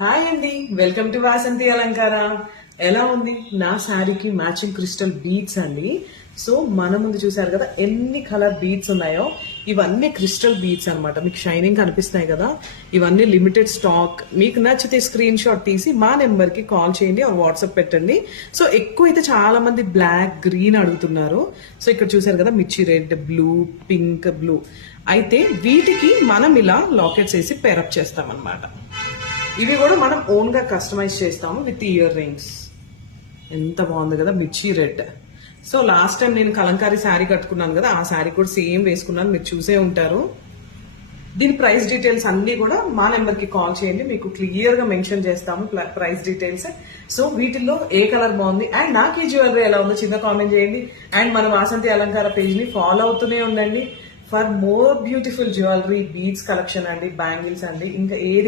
Hi అండి, welcome to Vasanthi అలంకార. ఎలా ఉంది నా శారీకి మ్యాచింగ్ క్రిస్టల్ బీడ్స్ అండి. సో మన ముందు చూసారు కదా ఎన్ని కలర్ బీడ్స్ ఉన్నాయో. ఇవన్నీ క్రిస్టల్ బీడ్స్ అన్నమాట. మీకు షైనింగ్ కనిపిస్తున్నాయి కదా. ఇవన్నీ లిమిటెడ్ స్టాక్. మీకు నచ్చితే స్క్రీన్ షాట్ తీసి మా నెంబర్ కి కాల్ చేయండి ఆ వాట్సాప్ పెట్టండి. సో ఎక్కువ అయితే చాలా మంది బ్లాక్ గ్రీన్ అడుగుతున్నారు. సో ఇక్కడ చూసారు కదా మిర్చి రెడ్, బ్లూ, పింక్, బ్లూ. అయితే వీటికి మనం ఇలా లాకెట్స్ వేసి పేరప్ చేస్తాం అన్నమాట. ఇవి కూడా మనం ఓన్ గా కస్టమైజ్ చేస్తాము విత్ ఇయర్ రింగ్స్. ఎంత బాగుంది కదా మిర్చి రెడ్. సో లాస్ట్ టైం నేను కలంకారీ శారీ కట్టుకున్నాను కదా, ఆ శారీ కూడా సేమ్ వేసుకున్నాను, మీరు చూసే ఉంటారు. దీని ప్రైస్ డీటెయిల్స్ అన్ని కూడా మా నెంబర్ కి కాల్ చేయండి, మీకు క్లియర్ గా మెన్షన్ చేస్తాము ప్రైస్ డీటెయిల్స్. సో వీటిల్లో ఏ కలర్ బాగుంది అండ్ నాకు ఈ జ్యువెలరీ ఎలా ఉందో చిన్న కామెంట్ చేయండి. అండ్ మన వాసంతి అలంకార పేజ్ ని ఫాలో అవుతూనే ఉండండి for more beautiful jewellery, beads collection అండి, బ్యాంగిల్స్ అండి, ఇంకా ఏది